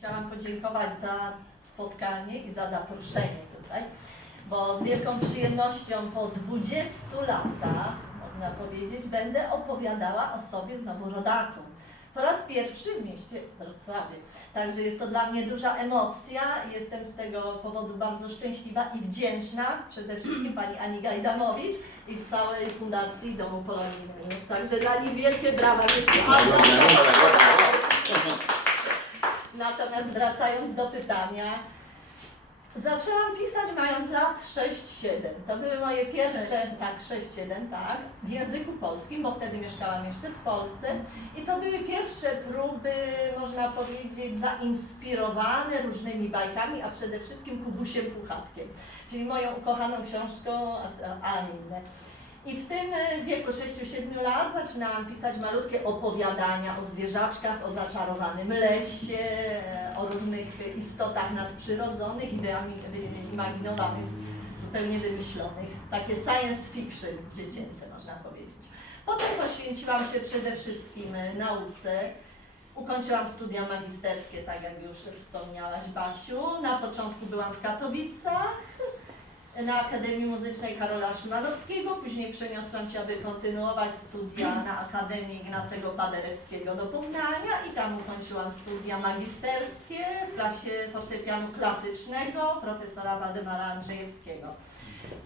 chciałam podziękować za spotkanie i za zaproszenie tutaj, bo z wielką przyjemnością po 20 latach, można powiedzieć, będę opowiadała o sobie z Noworodaką. Po raz pierwszy w mieście Wrocławiu. Także jest to dla mnie duża emocja. Jestem z tego powodu bardzo szczęśliwa i wdzięczna przede wszystkim pani Ani Gajdamowicz i całej Fundacji Domu Polonijnego. Także dla nich wielkie brawa. Wielkie Natomiast wracając do pytania, zaczęłam pisać mając lat 6-7. To były moje pierwsze, tak, 6-7, tak, w języku polskim, bo wtedy mieszkałam jeszcze w Polsce. I to były pierwsze próby, można powiedzieć, zainspirowane różnymi bajkami, a przede wszystkim Kubusiem Puchatkiem, czyli moją ukochaną książką, a, a a inne. I w tym e, wieku 6-7 lat zaczynałam pisać malutkie opowiadania o zwierzaczkach, o zaczarowanym lesie, e, o różnych istotach nadprzyrodzonych i wyami- wy- wyimaginowanych, zupełnie wymyślonych. Takie science fiction dziecięce, można powiedzieć. Potem poświęciłam się przede wszystkim e, nauce. Ukończyłam studia magisterskie, tak jak już wspomniałaś Basiu. Na początku byłam w Katowicach, na Akademii Muzycznej Karola Szymanowskiego, później przeniosłam się, aby kontynuować studia na Akademii Ignacego Paderewskiego do Poznania i tam ukończyłam studia magisterskie w klasie fortepianu klasycznego profesora Waldemara Andrzejewskiego.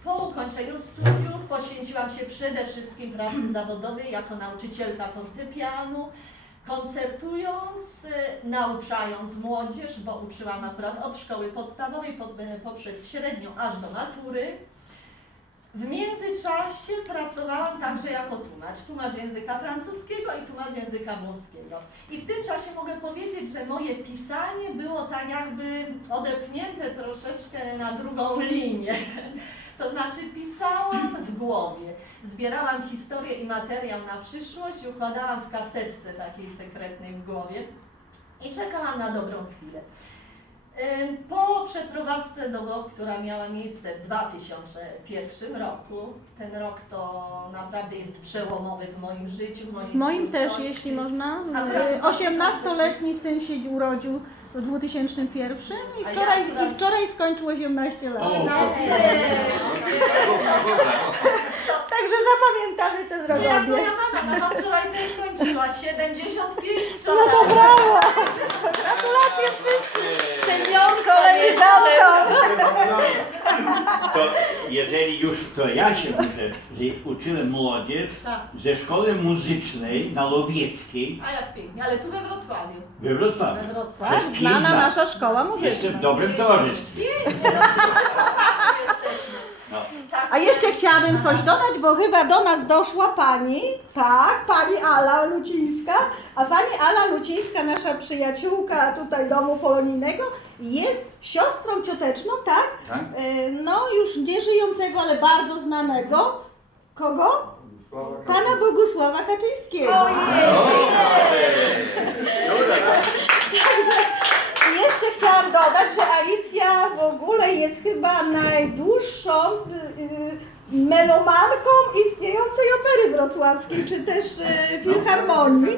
Po ukończeniu studiów poświęciłam się przede wszystkim pracy zawodowej jako nauczycielka fortepianu, koncertując, y, nauczając młodzież, bo uczyłam akurat od szkoły podstawowej pod, y, poprzez średnią aż do matury. W międzyczasie pracowałam także jako tłumacz, tłumacz języka francuskiego i tłumacz języka włoskiego. I w tym czasie mogę powiedzieć, że moje pisanie było tak jakby odepchnięte troszeczkę na drugą linię. To znaczy pisałam w głowie, zbierałam historię i materiał na przyszłość układałam w kasetce takiej sekretnej w głowie i czekałam na dobrą chwilę. Po przeprowadzce do która miała miejsce w 2001 roku, ten rok to naprawdę jest przełomowy w moim życiu, w mojej W moim też, twórczości. jeśli można. Akurat Y, 18-letni syn się urodził w 2001 i A ja wczoraj, akurat- i wczoraj skończył 18 lat. O, Także zapamiętamy te Nie, jak drogowie. moja mama, mama wczoraj też kończyła 75 No to brawo! Gratulacje wszystkim! Seniorsko To jeżeli już, to ja się muszę, że uczyłem młodzież Tak. ze szkoły muzycznej na Lowieckiej A jak pięknie, ale tu we Wrocławiu. we Wrocławiu. We Wrocławiu. Przez pięć znana lat. nasza szkoła Jestem w muzyczna. dobrym towarzystwie. Pięknie, no wszyscy we Wrocławiu jesteśmy. No. Tak, A jeszcze chciałabym coś dodać, bo chyba do nas doszła pani, tak, pani Ala Lucińska, a pani Ala Lucińska, nasza przyjaciółka tutaj domu polonijnego, jest siostrą cioteczną, tak? Tak? E, No, już nie żyjącego, ale bardzo znanego. Kogo? Pana Bogusława Kaczyńskiego. Także jeszcze chciałam dodać, że Alicja w ogóle jest chyba najdłuższą melomanką istniejącej opery wrocławskiej, czy też y, filharmonii.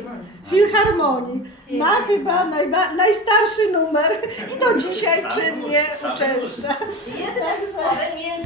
Filharmonii. Ma chyba najba, najstarszy numer i do dzisiaj czynnie uczęszcza. Jednym słowem,